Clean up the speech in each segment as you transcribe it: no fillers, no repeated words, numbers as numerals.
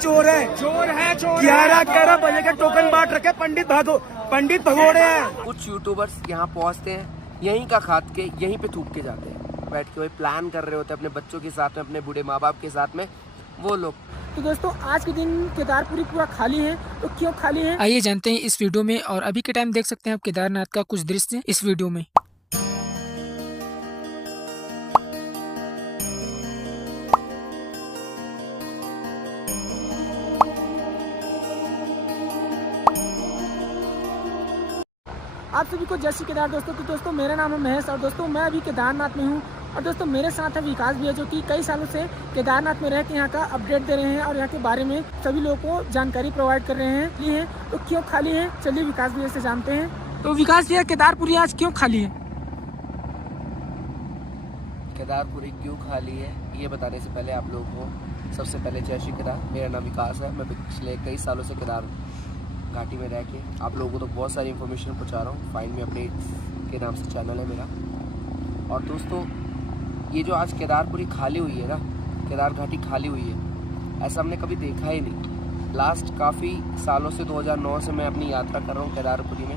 चोर है, चोर है, 11 बजे के टोकन बांट रखे। पंडित भगोड़े हैं। कुछ यूट्यूबर्स यहाँ पहुँचते हैं, यहीं का खाद के यहीं पे थूक के जाते हैं, बैठ के वही प्लान कर रहे होते हैं अपने बच्चों के साथ में, अपने बूढ़े माँ बाप के साथ में वो लोग। तो दोस्तों आज के दिन केदारपुरी पूरा खाली है, तो क्यों खाली है आइए जानते हैं इस वीडियो में। और अभी के टाइम देख सकते हैं आप केदारनाथ का कुछ दृश्य इस वीडियो में। आप सभी को जय श्री केदार दोस्तों। तो दोस्तों मेरा नाम है महेश और दोस्तों मैं अभी केदारनाथ में हूँ और दोस्तों मेरे साथ है विकास भैया, जो कि कई सालों से केदारनाथ में रह के यहाँ का अपडेट दे रहे हैं और यहाँ के बारे में सभी लोगों को जानकारी प्रोवाइड कर रहे हैं। ये है तो क्यों खाली है, चलिए विकास भैया से जानते हैं। तो विकास भैया केदारपुरी आज क्यों खाली है? केदारपुरी क्यों खाली है ये बताने से पहले आप लोगों को सबसे पहले जय श्री केदार। मेरा नाम विकास है, मैं पिछले कई सालों से केदार घाटी में रह के आप लोगों को तो बहुत सारी इन्फॉर्मेशन पहुंचा रहा हूँ। फाइंड मी अपडेट्स के नाम से चैनल है मेरा। और दोस्तों ये जो आज केदारपुरी खाली हुई है ना, केदार घाटी खाली हुई है, ऐसा हमने कभी देखा ही नहीं। लास्ट काफ़ी सालों से 2009 से मैं अपनी यात्रा कर रहा हूँ केदारपुरी में,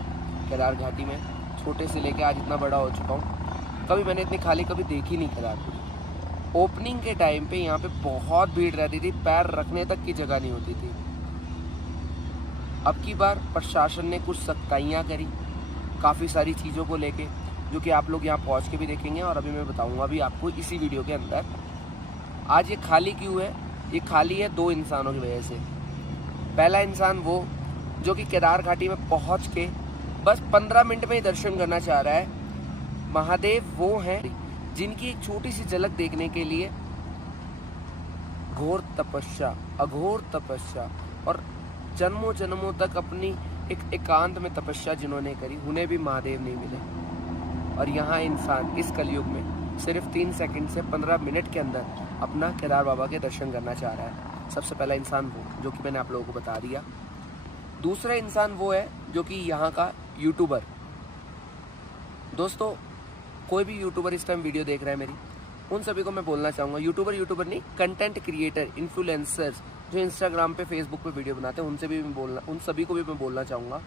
केदार घाटी में। छोटे से लेके आज इतना बड़ा हो चुका हूँ, कभी मैंने इतनी खाली कभी देखी नहीं केदारपुरी। ओपनिंग के टाइम पे यहाँ पे बहुत भीड़ रहती थी, पैर रखने तक की जगह नहीं होती थी। अब की बार प्रशासन ने कुछ सख्ताइयाँ करी काफ़ी सारी चीज़ों को लेके, जो कि आप लोग यहाँ पहुँच के भी देखेंगे और अभी मैं बताऊँगा भी आपको इसी वीडियो के अंदर। आज ये खाली क्यों है? ये खाली है दो इंसानों की वजह से। पहला इंसान वो जो कि केदार घाटी में पहुँच के बस 15 मिनट में ही दर्शन करना चाह रहा है। महादेव वो हैं जिनकी एक छोटी सी झलक देखने के लिए घोर तपस्या, अघोर तपस्या और जन्मों जन्मों तक अपनी एक एकांत में तपस्या जिन्होंने करी, उन्हें भी महादेव नहीं मिले। और यहाँ इंसान इस कलयुग में सिर्फ 3 सेकंड से 15 मिनट के अंदर अपना केदार बाबा के दर्शन करना चाह रहा है। सबसे पहला इंसान वो जो कि मैंने आप लोगों को बता दिया। दूसरा इंसान वो है जो कि यहाँ का यूट्यूबर। दोस्तों कोई भी यूट्यूबर इस टाइम वीडियो देख रहा है मेरी, उन सभी को मैं बोलना चाहूँगा, यूट्यूबर नहीं, कंटेंट क्रिएटर, इन्फ्लुएंसर्स जो इंस्टाग्राम पे फेसबुक पे वीडियो बनाते हैं, उन सभी को भी मैं बोलना चाहूँगा।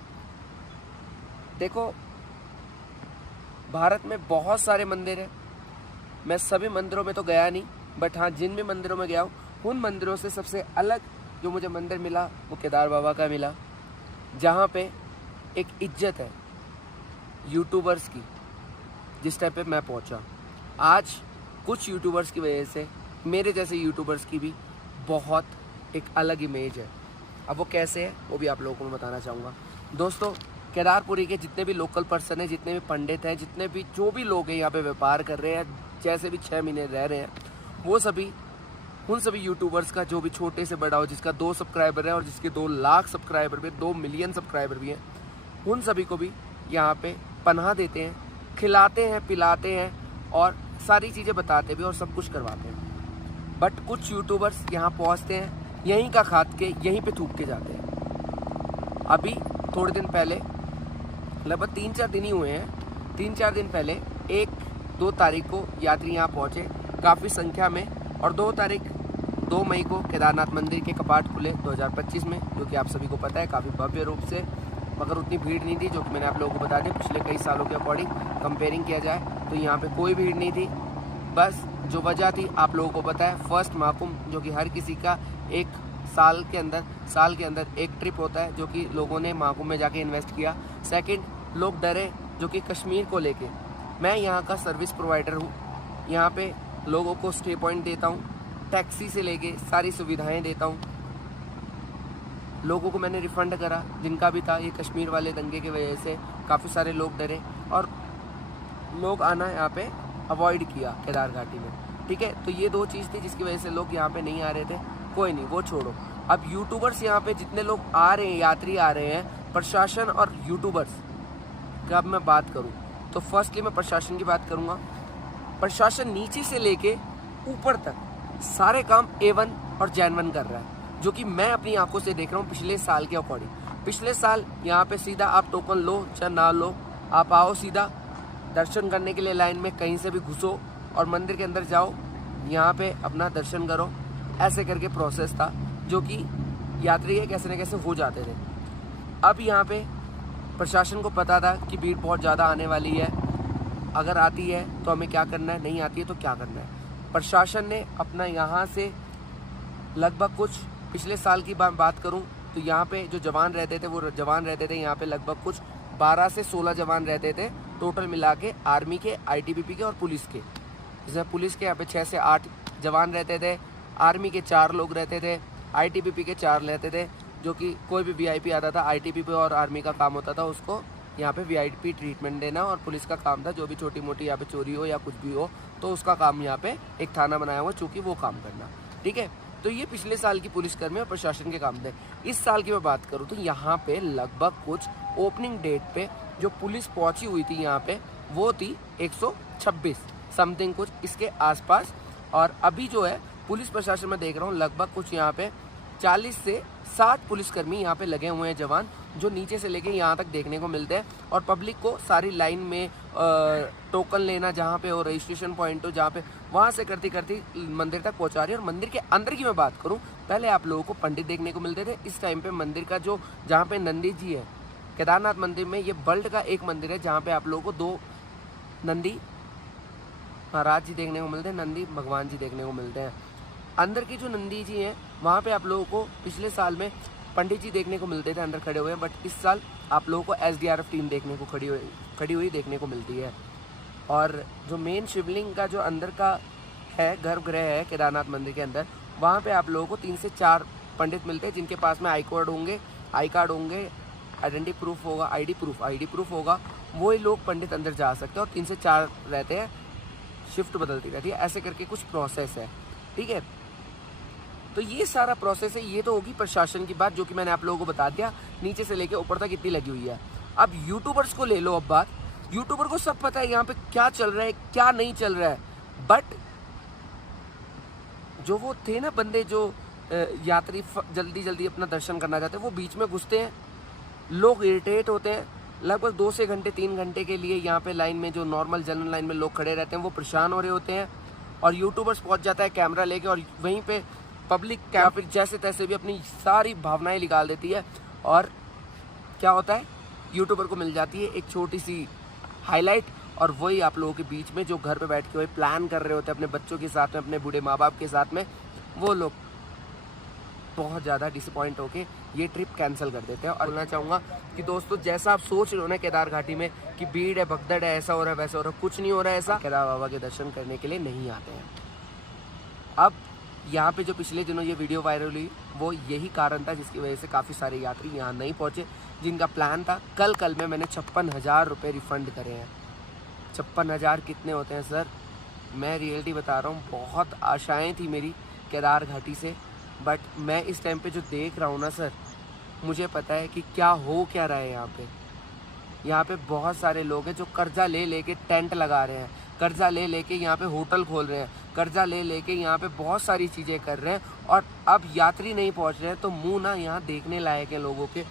देखो भारत में बहुत सारे मंदिर हैं, मैं सभी मंदिरों में तो गया नहीं, बट हाँ जिन भी मंदिरों में गया हूँ उन मंदिरों से सबसे अलग जो मुझे मंदिर मिला वो केदार बाबा का मिला, जहाँ पे एक इज्जत है यूट्यूबर्स की। जिस टाइप पे मैं पहुँचा, आज कुछ यूट्यूबर्स की वजह से मेरे जैसे यूट्यूबर्स की भी बहुत एक अलग इमेज है। अब वो कैसे है वो भी आप लोगों को मैं बताना चाहूँगा। दोस्तों केदारपुरी के जितने भी लोकल पर्सन हैं, जितने भी पंडित हैं, जितने भी जो भी लोग हैं यहाँ पे व्यापार कर रहे हैं, जैसे भी 6 महीने रह रहे हैं, वो सभी उन सभी यूट्यूबर्स का जो भी छोटे से बड़ा हो, जिसका 2 सब्सक्राइबर है और जिसके 2 लाख सब्सक्राइबर भी, 2 मिलियन सब्सक्राइबर भी हैं, उन सभी को भी यहाँ पे पनाह देते हैं, खिलाते हैं, पिलाते हैं और सारी चीज़ें बताते भी और सब कुछ करवाते हैं। बट कुछ यूट्यूबर्स यहाँ पहुँचते हैं, यहीं का खाद के यहीं पे थूक के जाते हैं। अभी थोड़े दिन पहले, लगभग 3-4 दिन ही हुए हैं, 3-4 दिन पहले 1-2 तारीख को यात्री यहाँ पहुँचे काफ़ी संख्या में, और 2 मई को केदारनाथ मंदिर के कपाट खुले 2025 में, जो कि आप सभी को पता है काफ़ी भव्य रूप से, मगर उतनी भीड़ नहीं थी, जो कि मैंने आप लोगों को बता दिया। पिछले कई सालों के अकॉर्डिंग कंपेयरिंग किया जाए तो यहाँ पे कोई भीड़ नहीं थी। बस जो वजह थी आप लोगों को पता है, फर्स्ट महाकुंभ, जो कि हर किसी का एक साल के अंदर एक ट्रिप होता है, जो कि लोगों ने महाकुंभ में जाके इन्वेस्ट किया। सेकंड, लोग डरे जो कि कश्मीर को लेके। मैं यहाँ का सर्विस प्रोवाइडर हूँ, यहाँ पे लोगों को स्टे पॉइंट देता हूँ, टैक्सी से लेके सारी सुविधाएं देता हूँ। लोगों को मैंने रिफ़ंड करा जिनका भी था। ये कश्मीर वाले दंगे की वजह से काफ़ी सारे लोग डरे और लोग आना यहाँ पे अवॉइड किया केदार घाटी में, ठीक है। तो ये 2 चीज़ थी जिसकी वजह से लोग यहाँ पे नहीं आ रहे थे। कोई नहीं, वो छोड़ो। अब यूट्यूबर्स यहाँ पे जितने लोग आ रहे हैं, यात्री आ रहे हैं, प्रशासन और यूट्यूबर्स का अब मैं बात करूँ तो फर्स्टली मैं प्रशासन की बात करूँगा। प्रशासन नीचे से लेके ऊपर तक सारे काम A1 और जेन्युइन कर रहा है, जो कि मैं अपनी आंखों से देख रहा हूँ पिछले साल के अकॉर्डिंग। पिछले साल यहाँ पे सीधा आप टोकन लो चाहे ना लो, आप आओ सीधा दर्शन करने के लिए लाइन में कहीं से भी घुसो और मंदिर के अंदर जाओ, यहाँ पे अपना दर्शन करो, ऐसे करके प्रोसेस था, जो कि यात्री है कैसे न कैसे हो जाते थे। अब यहाँ पे प्रशासन को पता था कि भीड़ बहुत ज़्यादा आने वाली है, अगर आती है तो हमें क्या करना है, नहीं आती है तो क्या करना है। प्रशासन ने अपना यहाँ से लगभग कुछ पिछले साल की बात करूँ तो यहाँ पे जो जवान रहते थे वो जवान रहते थे यहाँ पे लगभग कुछ 12 से 16 जवान रहते थे टोटल मिला के, आर्मी के, आईटीबीपी के और पुलिस के। जिसमें पुलिस के यहाँ पे 6 से 8 जवान रहते थे, आर्मी के 4 लोग रहते थे, आईटीबीपी के 4 रहते थे। जो कि कोई भी वीआईपी आता था, आईटीबीपी और आर्मी का काम होता था उसको यहाँ पे वीआईपी ट्रीटमेंट देना, और पुलिस का काम था जो भी छोटी मोटी यहाँ पे चोरी हो या कुछ भी हो तो उसका काम यहाँ पे एक थाना बनाया हुआ चूँकि वो काम करना। ठीक है, तो ये पिछले साल की पुलिसकर्मी और प्रशासन के काम थे। इस साल की मैं बात करूँ तो यहाँ पे लगभग कुछ ओपनिंग डेट पे जो पुलिस पहुँची हुई थी यहाँ पे वो थी 126 समथिंग कुछ इसके आसपास, और अभी जो है पुलिस प्रशासन में देख रहा हूँ लगभग कुछ यहाँ पे 40 से 60 पुलिसकर्मी यहाँ पे लगे हुए हैं जवान, जो नीचे से लेके यहाँ तक देखने को मिलते हैं। और पब्लिक को सारी लाइन में टोकन लेना जहाँ पे हो, रजिस्ट्रेशन पॉइंट हो जहाँ पे, वहाँ से करती करती मंदिर तक पहुँचा रही है। और मंदिर के अंदर की मैं बात करूँ, पहले आप लोगों को पंडित देखने को मिलते थे। इस टाइम पे मंदिर का जो जहाँ पे नंदी जी है, केदारनाथ मंदिर में ये वर्ल्ड का एक मंदिर है जहाँ पे आप लोगों को 2 नंदी महाराज जी देखने को मिलते हैं, नंदी भगवान जी देखने को मिलते हैं। अंदर की जो नंदी जी हैं वहाँ पे आप लोगों को पिछले साल में पंडित जी देखने को मिलते थे अंदर खड़े हुए, बट इस साल आप लोगों को एसडीआरएफ टीम देखने को खड़ी हुई देखने को मिलती है। और जो मेन शिवलिंग का जो अंदर का है गर्भगृह है केदारनाथ मंदिर के अंदर, वहाँ पे आप लोगों को 3 से 4 पंडित मिलते हैं जिनके पास में आई कार्ड होंगे, आइडेंटिटी प्रूफ होगा, आईडी प्रूफ होगा, वही लोग पंडित अंदर जा सकते हैं। और 3 से 4 रहते हैं, शिफ्ट बदलती रहती है, ऐसे करके कुछ प्रोसेस है। ठीक है, तो ये सारा प्रोसेस है। ये तो होगी प्रशासन की बात जो कि मैंने आप लोगों को बता दिया, नीचे से लेके ऊपर तक इतनी लगी हुई है। अब यूट्यूबर्स को ले लो। अब बात, यूट्यूबर को सब पता है यहाँ पे क्या चल रहा है क्या नहीं चल रहा है, बट जो वो थे ना बंदे जो यात्री जल्दी जल्दी अपना दर्शन करना चाहते हैं, वो बीच में घुसते हैं, लोग इरिटेट होते हैं। लगभग 2 से घंटे 3 घंटे के लिए यहाँ पे लाइन में जो नॉर्मल जनरल लाइन में लोग खड़े रहते हैं वो परेशान हो रहे होते हैं। और यूट्यूबर्स पहुँच जाता है कैमरा लेके, और वहीं पे पब्लिक क्या फिर जैसे तैसे भी अपनी सारी भावनाएं निकाल देती है। और क्या होता है, यूट्यूबर को मिल जाती है एक छोटी सी हाईलाइट, और वही आप लोगों के बीच में जो घर पे बैठ के वही प्लान कर रहे होते हैं अपने बच्चों के साथ में, अपने बूढ़े माँ बाप के साथ में, वो लोग बहुत ज़्यादा डिसअपॉइंट होके ये ट्रिप कैंसिल कर देते हैं। और बोलना चाहूँगा कि दोस्तों जैसा आप सोच रहे हो ना केदार घाटी में कि भीड़ है, भगदड़ है, ऐसा हो रहा है वैसा हो रहा है, कुछ नहीं हो रहा है ऐसा। केदार बाबा के दर्शन करने के लिए नहीं आते हैं। अब यहाँ पे जो पिछले दिनों ये वीडियो वायरल हुई वो यही कारण था जिसकी वजह से काफ़ी सारे यात्री यहाँ नहीं पहुँचे जिनका प्लान था। कल में मैंने 56,000 रुपये रिफ़ंड करे हैं। 56,000 कितने होते हैं सर? मैं रियलिटी बता रहा हूँ, बहुत आशाएं थी मेरी केदार घाटी से, बट मैं इस टाइम पे जो देख रहा हूँ ना सर, मुझे पता है कि क्या हो क्या रहा है यहाँ पे। यहाँ पे बहुत सारे लोग हैं जो कर्जा ले लेके टेंट लगा रहे हैं, कर्जा ले लेके यहाँ पे होटल खोल रहे हैं, कर्जा ले लेके यहाँ पे बहुत सारी चीज़ें कर रहे हैं, और अब यात्री नहीं पहुँच रहे हैं तो मुंह ना यहाँ देखने लायक है लोगों के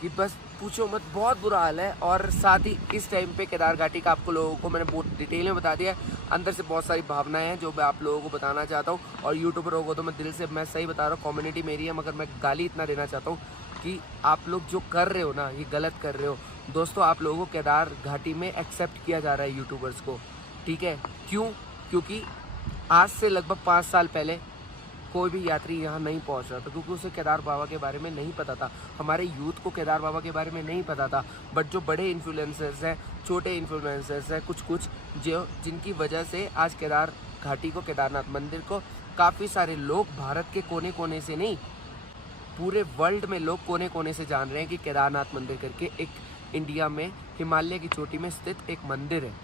कि बस पूछो मत, बहुत बुरा हाल है। और साथ ही इस टाइम पे केदार घाटी का आपको लोगों को मैंने बहुत डिटेल में बता दिया है। अंदर से बहुत सारी भावनाएं हैं जो मैं आप लोगों को बताना चाहता हूँ, और यूट्यूबरों को तो मैं दिल से, मैं सही बता रहा हूँ, कम्युनिटी मेरी है, मगर मैं गाली इतना देना चाहता हूँ कि आप लोग जो कर रहे हो ना ये गलत कर रहे हो। दोस्तों आप लोगों को केदार घाटी में एक्सेप्ट किया जा रहा है यूट्यूबर्स को, ठीक है? क्यों? क्योंकि आज से लगभग 5 साल पहले कोई भी यात्री यहाँ नहीं पहुँच रहा था क्योंकि उसे केदार बाबा के बारे में नहीं पता था। हमारे यूथ को केदार बाबा के बारे में नहीं पता था, बट जो बड़े इन्फ्लुएंसर्स हैं, छोटे इन्फ्लुएंसर्स हैं, कुछ जो जिनकी वजह से आज केदार घाटी को, केदारनाथ मंदिर को काफ़ी सारे लोग भारत के कोने कोने से नहीं, पूरे वर्ल्ड में लोग कोने कोने से जान रहे हैं कि केदारनाथ मंदिर करके एक इंडिया में हिमालय की चोटी में स्थित एक मंदिर है,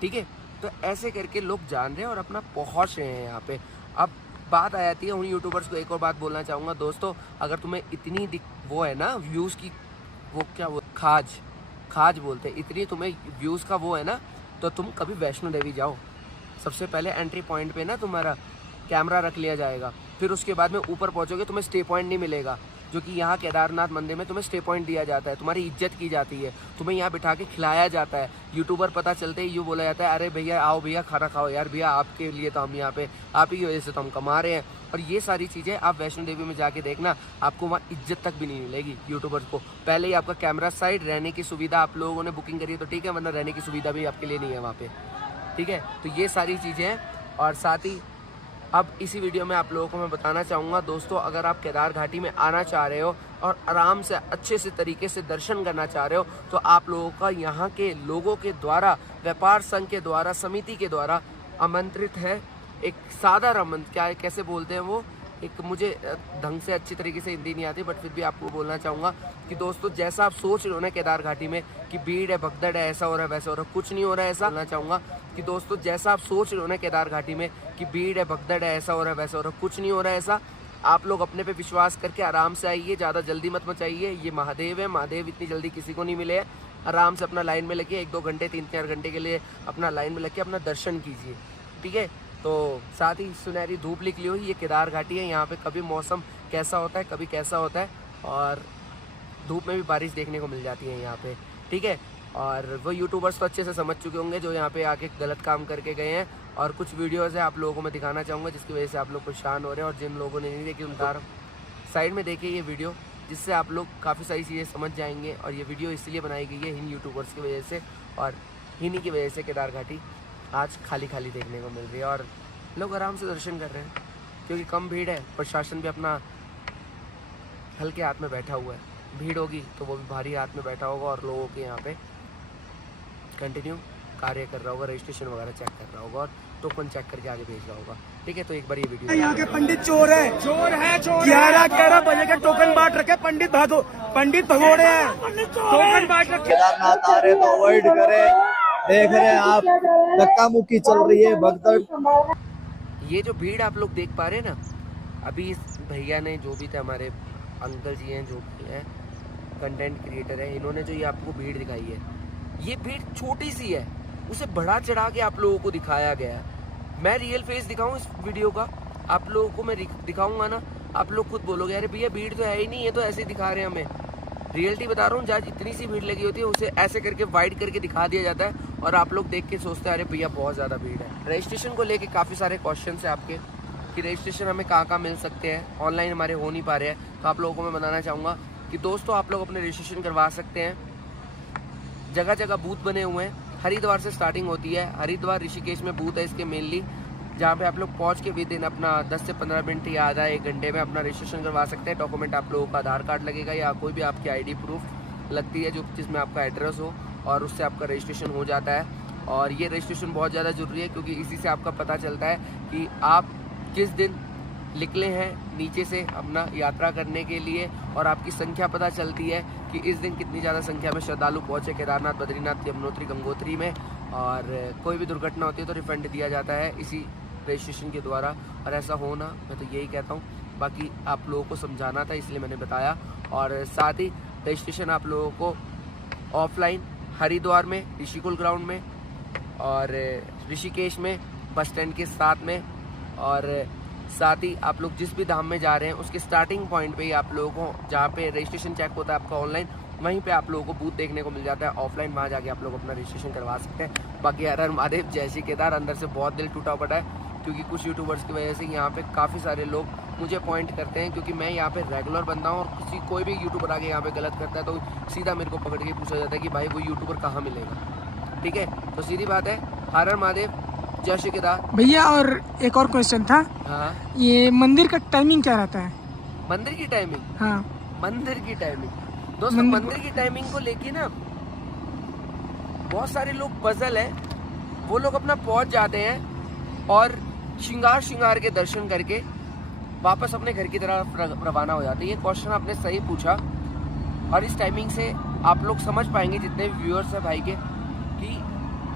ठीक है? तो ऐसे करके लोग जान रहे हैं और अपना पहुँच रहे हैं यहाँ पे। अब बात आ जाती है उन यूट्यूबर्स को, एक और बात बोलना चाहूँगा दोस्तों, अगर तुम्हें इतनी वो है ना व्यूज़ की, वो क्या वो खाज बोलते हैं, इतनी तुम्हें व्यूज़ का वो है ना, तो तुम कभी वैष्णो देवी जाओ। सबसे पहले एंट्री पॉइंट पे ना तुम्हारा कैमरा रख लिया जाएगा फिर उसके बाद में ऊपर पहुंचोगे तुम्हें स्टे पॉइंट नहीं मिलेगा, जो कि यहाँ केदारनाथ मंदिर में तुम्हें स्टे पॉइंट दिया जाता है, तुम्हारी इज्जत की जाती है, तुम्हें यहाँ बिठा के खिलाया जाता है। यूट्यूबर पता चलते ही यूँ बोला जाता है अरे भैया आओ भैया खाना खाओ, यार भैया आपके लिए तो हम यहाँ पे आप ही की वजह से तो हम कमा रहे हैं। और ये सारी चीज़ें आप वैष्णो देवी में जाके देखना, आपको वहाँ इज्जत तक भी नहीं मिलेगी यूट्यूबर्स को। पहले ही आपका कैमरा साइड, रहने की सुविधा आप लोगों ने बुकिंग करी है तो ठीक है, वरना रहने की सुविधा भी आपके लिए नहीं है वहाँ पे, ठीक है। तो ये सारी चीज़ें हैं। और साथ ही अब इसी वीडियो में आप लोगों को मैं बताना चाहूँगा दोस्तों, अगर आप केदार घाटी में आना चाह रहे हो और आराम से अच्छे से तरीके से दर्शन करना चाह रहे हो, तो आप लोगों का यहाँ के लोगों के द्वारा, व्यापार संघ के द्वारा, समिति के द्वारा आमंत्रित है एक सादर आमंत्रण, क्या कैसे बोलते हैं वो, एक मुझे ढंग से अच्छी तरीके से हिंदी नहीं आती बट फिर भी आपको बोलना चाहूँगा कि दोस्तों जैसा आप सोच रहे हो ना केदार घाटी में कि भीड़ है, भगदड़ है, ऐसा हो रहा है वैसा हो रहा है, कुछ नहीं हो रहा है ऐसा। बोलना चाहूँगा कि दोस्तों जैसा आप सोच रहे हो ना केदार घाटी में कि भीड़ है, भगदड़ है, ऐसा हो रहा है वैसा हो रहा है, कुछ नहीं हो रहा है ऐसा। आप लोग अपने पे विश्वास करके आराम से आइए, ज़्यादा जल्दी मत मचाइए। ये महादेव है, महादेव इतनी जल्दी किसी को नहीं मिले हैं। आराम से अपना लाइन में लगे 1-2 घंटे 3-4 घंटे के लिए अपना लाइन में लग के अपना दर्शन कीजिए, ठीक है। तो साथ ही सुनहरी धूप निकली हुई ये केदार घाटी है, यहाँ पे कभी मौसम कैसा होता है कभी कैसा होता है, और धूप में भी बारिश देखने को मिल जाती है यहाँ पे, ठीक है। और वो यूट्यूबर्स तो अच्छे से समझ चुके होंगे जो यहाँ पे आके गलत काम करके गए हैं, और कुछ वीडियोज़ है आप लोगों को मैं दिखाना चाहूँगा जिसकी वजह से आप लोग परेशान हो रहे हैं। और जिन लोगों ने नहीं देखी उनका साइड में देखिए ये वीडियो, जिससे आप लोग काफ़ी सारी चीज़ें समझ जाएंगे। और ये वीडियो इसलिए बनाई गई है इन यूट्यूबर्स की वजह से, और इन्हीं की वजह से केदार घाटी आज खाली खाली देखने को मिल रही है और लोग आराम से दर्शन कर रहे हैं क्योंकि कम भीड़ है। प्रशासन भी अपना हल्के हाथ में बैठा हुआ है, भीड़ होगी तो वो भी भारी हाथ में बैठा होगा और लोगों के यहाँ पे कंटिन्यू कार्य कर रहा होगा, रजिस्ट्रेशन वगैरह चेक कर रहा होगा और टोकन चेक करके आगे भेज रहा होगा, ठीक है। तो एक बार ये वीडियो, यहाँ के पंडित चोर है, चोर है, 11 बजे के टोकन बांट रखे, पंडित भगोड़े हैं, टोकन बांट रखे। केदारनाथ आ रहे तो अवॉइड करें। देख रहे हैं आप धक्का मुक्की चल रही है, भगदड़। ये जो भीड़ आप लोग देख पा रहे हैं ना, अभी इस भैया ने जो भी थे, हमारे अंकल जी हैं जो भी हैं कंटेंट क्रिएटर हैं, इन्होंने जो ये आपको भीड़ दिखाई है, ये भीड़ छोटी सी है, उसे बढ़ा चढ़ा के आप लोगों को दिखाया गया है। मैं रियल फेस दिखाऊं इस वीडियो का आप लोगों को, मैं दिखाऊंगा ना, आप लोग खुद बोलोगे अरे भैया भीड़ तो है ही नहीं, ये तो ऐसे ही दिखा रहे हैं हमें। रियलिटी बता रहा हूँ, जहाँ इतनी सी भीड़ लगी होती है उसे ऐसे करके वाइड करके दिखा दिया जाता है और आप लोग देख के सोचते हैं अरे भैया बहुत ज़्यादा भीड़ है। रजिस्ट्रेशन को लेके काफ़ी सारे क्वेश्चन है आपके कि रजिस्ट्रेशन हमें कहाँ कहाँ मिल सकते हैं, ऑनलाइन हमारे हो नहीं पा रहे हैं। तो आप लोगों को मैं बताना चाहूँगा कि दोस्तों आप लोग अपने रजिस्ट्रेशन करवा सकते हैं, जगह जगह बूथ बने हुए हैं। हरिद्वार से स्टार्टिंग होती है, हरिद्वार ऋषिकेश में बूथ है इसके मेनली, जहाँ पे आप लोग पहुँच के विद इन अपना 10 से 15 मिनट या आधा 1 घंटे में अपना रजिस्ट्रेशन करवा सकते हैं। डॉक्यूमेंट आप लोगों का आधार कार्ड लगेगा या कोई भी आपकी आईडी प्रूफ लगती है जो जिसमें आपका एड्रेस हो, और उससे आपका रजिस्ट्रेशन हो जाता है। और ये रजिस्ट्रेशन बहुत ज़्यादा ज़रूरी है क्योंकि इसी से आपका पता चलता है कि आप किस दिन निकले हैं नीचे से अपना यात्रा करने के लिए, और आपकी संख्या पता चलती है कि इस दिन कितनी ज़्यादा संख्या में श्रद्धालु पहुँचे केदारनाथ, बद्रीनाथ, यमुनोत्री, गंगोत्री में। और कोई भी दुर्घटना होती है तो रिफंड दिया जाता है इसी रजिस्ट्रेशन के द्वारा, और ऐसा होना मैं तो यही कहता हूँ। बाकी आप लोगों को समझाना था इसलिए मैंने बताया। और साथ ही रजिस्ट्रेशन आप लोगों को ऑफलाइन हरिद्वार में ऋषिकुल ग्राउंड में और ऋषिकेश में बस स्टैंड के साथ में, और साथ ही आप लोग जिस भी धाम में जा रहे हैं उसके स्टार्टिंग पॉइंट पे ही आप लोगों को जहाँ पे रजिस्ट्रेशन चेक होता है आपका ऑनलाइन, वहीं पे आप लोगों को बूथ देखने को मिल जाता है ऑफलाइन, वहाँ जाके आप लोग अपना रजिस्ट्रेशन करवा सकते हैं। बाकी हर हर महादेव, जय श्री केदार। अंदर से बहुत दिल टूटा पड़ा है क्योंकि कुछ यूट्यूबर्स की वजह से यहाँ पे काफ़ी सारे लोग मुझे पॉइंट करते हैं, क्योंकि मैं यहाँ पे रेगुलर बंदा हूँ और कोई भी यूट्यूबर आके यहाँ पे गलत करता है तो सीधा मेरे को पकड़ के पूछा जाता है कि भाई वो यूट्यूबर कहाँ मिलेगा, ठीक है। तो सीधी बात है, हर हर महादेव, जय श्री केदार। भैया और एक और क्वेश्चन था, हाँ, ये मंदिर का टाइमिंग क्या रहता है? मंदिर की टाइमिंग? हाँ, मंदिर की टाइमिंग दोस्तों, मंदिर की टाइमिंग को लेके ना बहुत सारे लोग पजल है। वो लोग अपना पहुंच जाते हैं और श्रृंगार के दर्शन करके वापस अपने घर की तरफ रवाना हो जाते हैं। ये क्वेश्चन आपने सही पूछा, और इस टाइमिंग से आप लोग समझ पाएंगे जितने भी व्यूअर्स हैं भाई के कि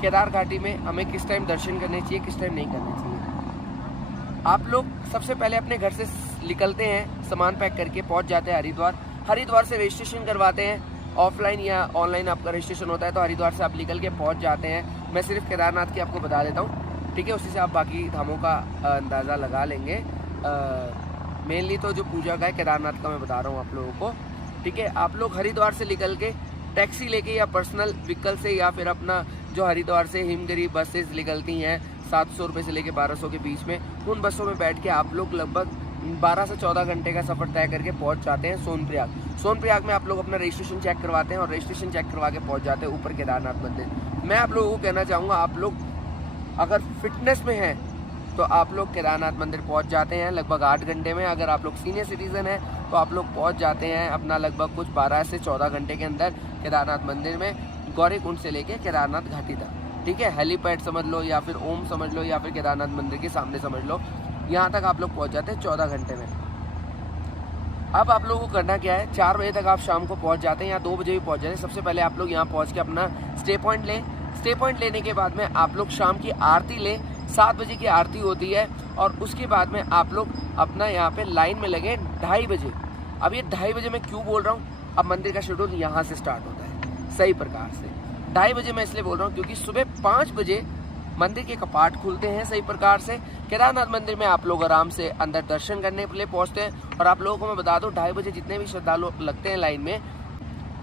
केदार घाटी में हमें किस टाइम दर्शन करने चाहिए, किस टाइम नहीं करने चाहिए। आप लोग सबसे पहले अपने घर से निकलते हैं, सामान पैक करके पहुंच जाते हैं हरिद्वार से रजिस्ट्रेशन करवाते हैं। ऑफलाइन या ऑनलाइन आपका रजिस्ट्रेशन होता है तो हरिद्वार से आप निकल के पहुंच जाते हैं। मैं सिर्फ केदारनाथ की आपको बता देता हूँ, ठीक है, उसी से आप बाकी धामों का अंदाज़ा लगा लेंगे। मेनली तो जो पूजा का है केदारनाथ का मैं बता रहा हूँ आप लोगों को, ठीक है। आप लोग हरिद्वार से निकल के टैक्सी लेके या पर्सनल व्हीकल से या फिर अपना जो हरिद्वार से हिमगिरी बसेस निकलती हैं 700 रुपये से लेके 1200 के बीच में, उन बसों में बैठ के आप लोग लगभग 12 से 14 घंटे का सफ़र तय करके पहुंच जाते हैं सोनप्रयाग। सोनप्रयाग में आप लोग अपना रजिस्ट्रेशन चेक करवाते हैं और रजिस्ट्रेशन चेक करवा के पहुंच जाते हैं ऊपर केदारनाथ मंदिर। मैं आप लोगों को कहना चाहूँगा, आप लोग अगर फिटनेस में हैं तो आप लोग केदारनाथ मंदिर पहुंच जाते हैं लगभग 8 घंटे में। अगर आप लोग सीनियर सिटीज़न हैं तो आप लोग पहुंच जाते हैं अपना लगभग कुछ 12 से 14 घंटे के अंदर केदारनाथ मंदिर में, गौरीकुंड से लेके केदारनाथ घाटी तक, ठीक है। हेलीपैड समझ लो या फिर ओम समझ लो या फिर केदारनाथ मंदिर के सामने समझ लो, यहाँ तक आप लोग पहुँच जाते हैं 14 घंटे में। अब आप लोगों को करना क्या है, 4 बजे तक आप शाम को पहुँच जाते हैं या 2 बजे भी पहुँच जाते हैं। सबसे पहले आप लोग यहाँ पहुँच के अपना स्टे पॉइंट लें। स्टे पॉइंट लेने के बाद में आप लोग शाम की आरती लें, 7 बजे की आरती होती है। और उसके बाद में आप लोग अपना यहाँ पे लाइन में लगे 2:30 बजे। अब ये 2:30 बजे मैं क्यों बोल रहा हूँ, अब मंदिर का शेड्यूल यहाँ से स्टार्ट होता है सही प्रकार से। 2:30 बजे मैं इसलिए बोल रहा हूँ क्योंकि सुबह 5 बजे मंदिर के कपाट खुलते हैं सही प्रकार से। केदारनाथ मंदिर में आप लोग आराम से अंदर दर्शन करने के लिए पहुँचते हैं। और आप लोगों को मैं बता दूँ 2:30 बजे जितने भी श्रद्धालु लगते हैं लाइन में,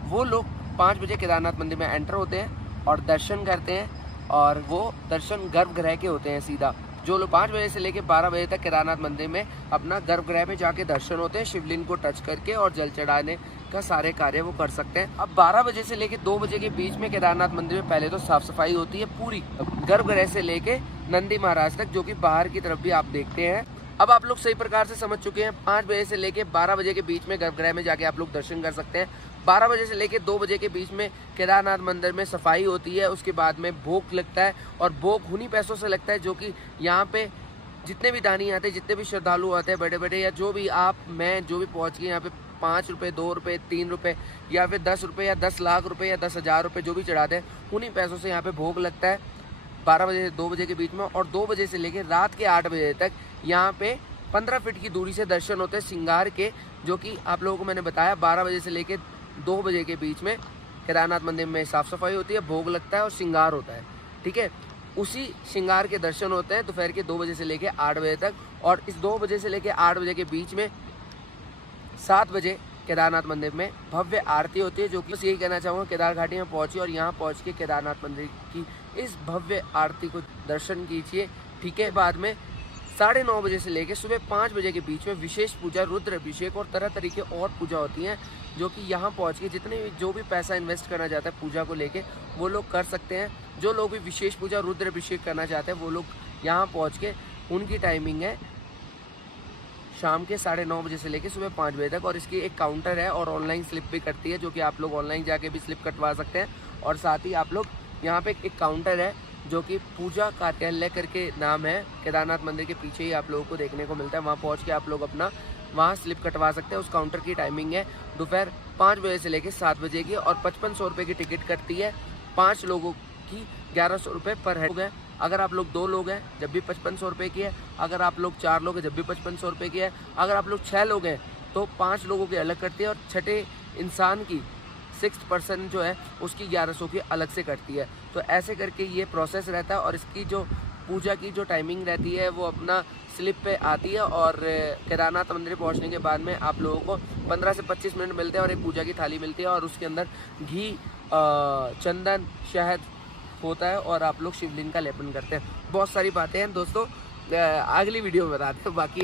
वो लोग 5 बजे केदारनाथ मंदिर में एंटर होते हैं और दर्शन करते हैं। और वो दर्शन गर्भगृह के होते हैं सीधा। जो लोग 5 बजे से लेकर 12 बजे तक केदारनाथ मंदिर में अपना गर्भगृह में जाके दर्शन होते हैं, शिवलिंग को टच करके और जल चढ़ाने का सारे कार्य वो कर सकते हैं। अब 12 बजे से लेकर 2 बजे के बीच में केदारनाथ मंदिर में पहले तो साफ सफाई होती है पूरी, गर्भगृह से लेके नंदी महाराज तक, जो कि बाहर की तरफ भी आप देखते हैं। अब आप लोग सही प्रकार से समझ चुके हैं, 5 बजे से लेके 12 बजे के बीच में गर्भगृह में जाके आप लोग दर्शन कर सकते हैं। 12 बजे से लेके 2 बजे के बीच में केदारनाथ मंदिर में सफाई होती है। उसके बाद में भोग लगता है और भोग उन्हीं पैसों से लगता है जो कि यहाँ पे जितने भी दानी आते हैं, जितने भी श्रद्धालु आते हैं बड़े बड़े, या जो भी आप मैं जो भी पहुँच के यहाँ पे 5 रुपये, 2 रुपये, 3 रुपये या फिर 10 रुपये या 10 लाख रुपये या 10,000 रुपये जो भी चढ़ाते हैं, उन्हीं पैसों से यहाँ पे भोग लगता है 12 बजे से 2 बजे के बीच में। और 2 बजे से लेकर रात के 8 बजे तक यहाँ पे 15 फीट की दूरी से दर्शन होते हैं श्रृंगार के, जो कि आप लोगों को मैंने बताया 12 बजे से लेकर 2 बजे के बीच में केदारनाथ मंदिर में साफ़ सफाई होती है, भोग लगता है और श्रृंगार होता है, ठीक है। उसी श्रृंगार के दर्शन होते हैं दोपहर के 2 बजे से लेकर 8 बजे तक। और इस 2 बजे से लेकर 8 बजे के बीच में 7 बजे केदारनाथ मंदिर में भव्य आरती होती है, जो कि बस यही कहना चाहूँगा, केदार घाटी में पहुँची और यहाँ पहुँच के केदारनाथ मंदिर की इस भव्य आरती को दर्शन कीजिए, ठीक है। बाद में 9:30 बजे से लेकर सुबह 5 बजे के बीच में विशेष पूजा, रुद्र अभिषेक और तरह तरह की और पूजा होती हैं, जो कि यहाँ पहुँच के जितने भी जो भी पैसा इन्वेस्ट करना चाहता है पूजा को लेके वो लोग कर सकते हैं। जो लोग भी विशेष पूजा, रुद्र अभिषेक करना चाहते हैं वो लोग यहाँ पहुँच के, उनकी टाइमिंग है शाम के 9:30 बजे से लेकर सुबह 5 बजे तक। और इसकी एक काउंटर है और ऑनलाइन स्लिप भी करती है, जो कि आप लोग ऑनलाइन जाके भी स्लिप कटवा सकते हैं। और साथ ही आप लोग यहाँ पे एक काउंटर है जो कि पूजा कार्यालय करके नाम है, केदारनाथ मंदिर के पीछे ही आप लोगों को देखने को मिलता है। वहाँ पहुँच के आप लोग अपना वहाँ स्लिप कटवा सकते हैं। उस काउंटर की टाइमिंग है दोपहर 5 बजे से लेकर 7 बजे की और 5500 रुपये की टिकट कटती है। 5 लोगों की 1100 रुपये पर हेड है। अगर आप लोग 2 लोग हैं जब भी 5500 रुपये की है। अगर आप लोग 4 लोग हैं जब भी 5500 रुपये की है। अगर आप लोग 6 लोग हैं तो 5 लोगों की अलग करती है और छठे इंसान की 6th पर्सन जो है उसकी 1100 की अलग से कटती है। तो ऐसे करके ये प्रोसेस रहता है। और इसकी जो पूजा की जो टाइमिंग रहती है वो अपना स्लिप पे आती है। और केदारनाथ मंदिर पहुंचने के बाद में आप लोगों को 15 से 25 मिनट मिलते हैं और एक पूजा की थाली मिलती है और उसके अंदर घी, चंदन, शहद होता है और आप लोग शिवलिंग का लेपन करते हैं। बहुत सारी बातें हैं दोस्तों, अगली वीडियो में बताते हैं बाकी।